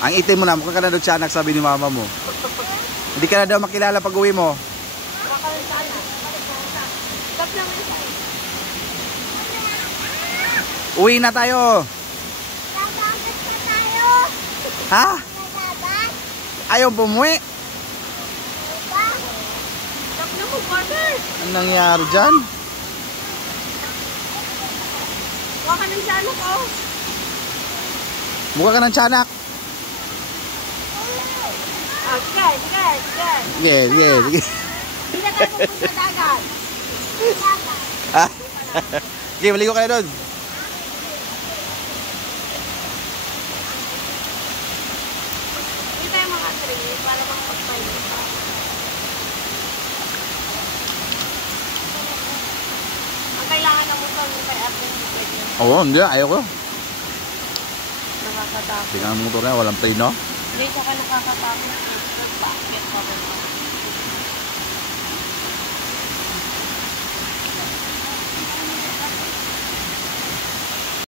Ang itim mo na, mukha ka na daw tiyanak, sabi ni mama mo. Hindi ka na daw makilala pag uwi mo. Uwi na tayo. Ha? Ayaw pumuwi. Anong nangyari dyan? Mukha ka ng tiyanak, oh. Mukha ka ng tiyanak. Sige. Sige. Hindi na tayo pupunta sa dagat. Ha? Sige, maligo ka na doon. Hindi tayo mga tree para makapagpayo pa. Ang kailangan ng motor mo kay Ate Pwede. Oo, hindi. Ayaw ko. Nakakatakot. Tingnan ang motor na, walang play, no? Hindi, saka nakakatakot. Bakit pa ba?